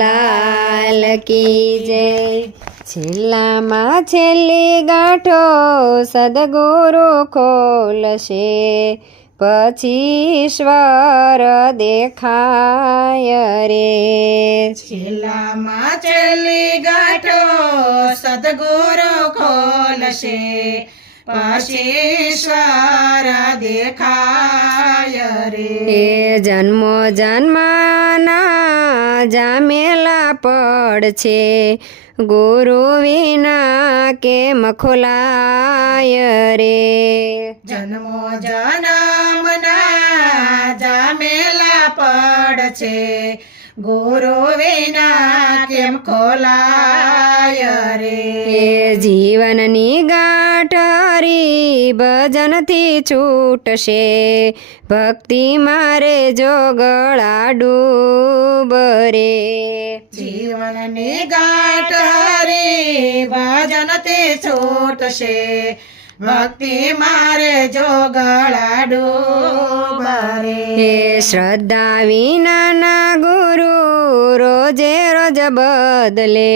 લાલ કી જય। છેલ્લામાં છેલ્લી ગાંઠો સદગુરુ ખોલશે, પછી ઈશ્વર દેખાય રે। છેલ્લામાં છેલ્લી ગાંઠો સદગુરુ ખોલશે, પછી ઈશ્વર દેખાય રે। એ જન્મો જન્મના જામેલા પડશે, ગુરુ વિના કેમ ખોલાય રે। જન્મો જન્મના જામેલા પડશે, ગુરુ વિના કેમ ખોલાય રે। એ જીવનની ગાંઠરી ભજનથી છૂટશે, ભક્તિ મારે જો ગળા ડૂબ રે। જીવનની ગાંઠ હરી ભજનથી છૂટશે, ભક્તિ મારે જો ગળા ડૂબ રે। હે શ્રદ્ધા વિનાના ગુરુ રોજે રોજ બદલે,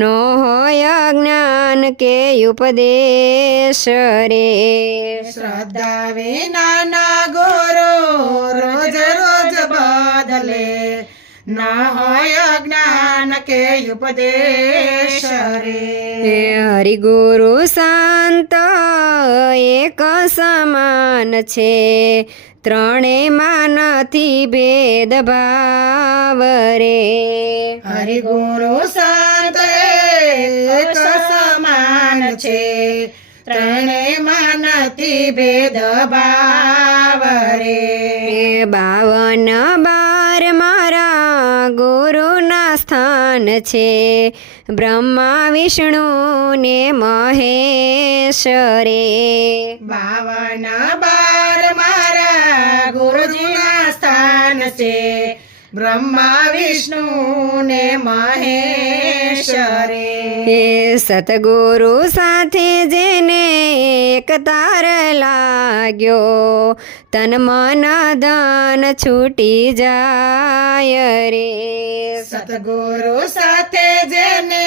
નો હોય જ્ઞાન કે ઉપદેશ રે। શ્રદ્ધા વિનાના ગુરુ રોજ રોજ બદલે, ના હોય જ્ઞાન કે ઉપદેશ રે। હે હરિગુરુ સંત એક સમાન છે, ત્રણેયમાં નથી ભેદભાવ રે। હરિગુરુ સંત એક સમાન છે, ત્રણેયમાં નથી ભેદભાવ રે। હે 52 બાર મારા ગુરુના સ્થાન છે, બ્રહ્મા વિષ્ણુ ને મહેશ રે। 52 બાર મારા ગુરુજીના સ્થાન છે, બ્રહ્મા વિષ્ણુ ને મહેશ રે। હે સતગુરુ સાથે જેને એક તાર લાગ્યો, તન મન ધન છૂટી જાય રે। સતગુરુ સાથે જેને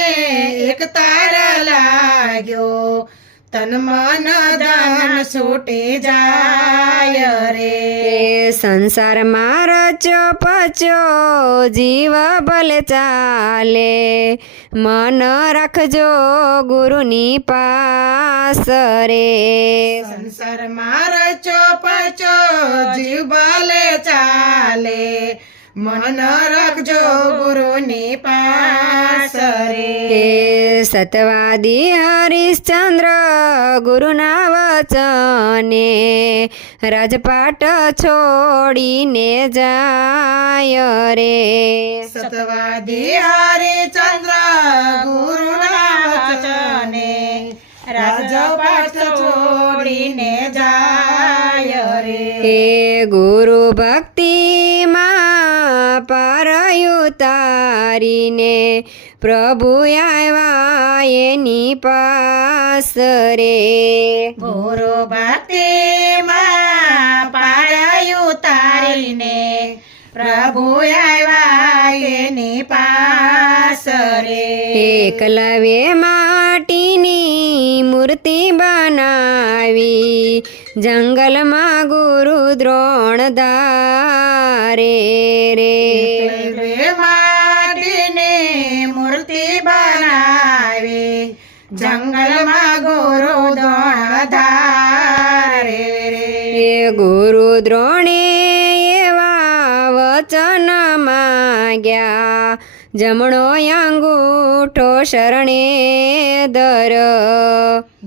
એક તાર લાગ્યો, તન મન ધન છૂટી જાય રે। સંસારમાં રચો પચો જીવ ભલે ચાલે, મન રાખજો ગુરુની પાસ રે। સંસારમાં રચો પચો જીવ ભલે ચાલે, મન રાખજો ગુરુની પાસ રે। સતવાદી હરિશ્ચંદ્ર ગુરુના વચને, રાજપાટ છોડીને જાય રે। સતવાદી હરિચંદ્ર ગુરુના વચને, રાજપાટ છોડીને જાય રે। હે ગુરુ ભક્તિમાં પાર ઉતારીને, પ્રભુ આવ્યા એની પાસ રે। ગુરુ ભક્તિમાં પાળ ઉતારીને, પ્રભુ આવ્યા એની પાસ રે। એકલવ્ય માટીની મૂર્તિ બનાવી, જંગલમાં ગુરુ દ્રોણ ધારે રે। માટીની મૂર્તિ બનાવી, જંગલમાં ગુરુ દ્રોણ ધારે રે। હે ગુરુ દ્રોણે એવા વચન માગ્યા, જમણો અંગૂઠો શરણે ધર।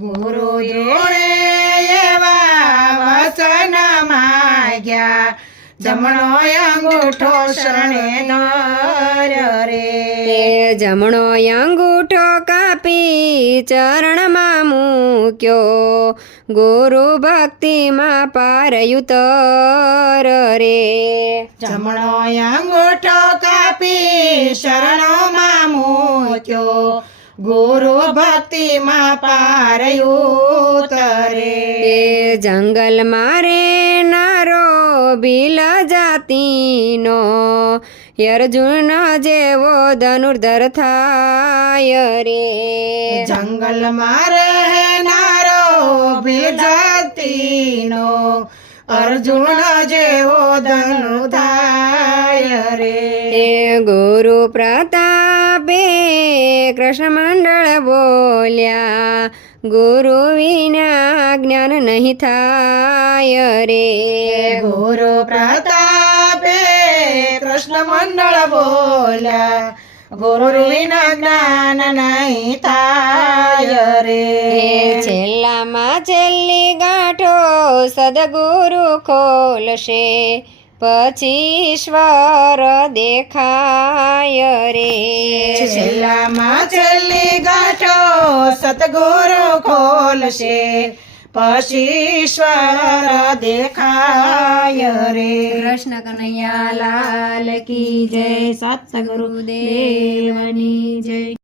ગુરુ દ્રોણે એવા વચન માગ્યા, જમણો અંગૂઠો શરણે ધર રે। જમણો અંગૂઠો કાપી ચરણમાં મૂક્યો, ગુરુ ભક્તિમાં પાર ઉતર રે। જમણો અંગૂઠો કાપી શરણોમાં મૂક્યો, ગુરુ ભક્તિમાં પાર ઉતરે। જંગલમાં રેનારો ભીલ જાતિનો અર્જુન જેવો ધનુર્ધર થાય રે જંગલમાં રહેનારો ભીલજાતિનો અર્જુન જેવો ધનુધાય રે એ ગુરુ પ્રતાપે કૃષ્ણ મંડળ બોલ્યા ગુરુ વિના જ્ઞાન નહીં થાય રે ગુરુ પ્રતાપે કૃષ્ણ મંડળ બોલ્યા ગુરુ વિના જ્ઞાન નહીં થાય રે છેલ્લામાં છેલ્લી ગાંઠો સદગુરુ ખોલશે પછી ઈશ્વર દેખાય રે છેલ્લામાં છેલ્લી ગાંઠો સતગુરુ ખોલશે પછી ઈશ્વર દેખાય રે કૃષ્ણ કનૈયા લાલ કી જય સતગુરુ દેવની જય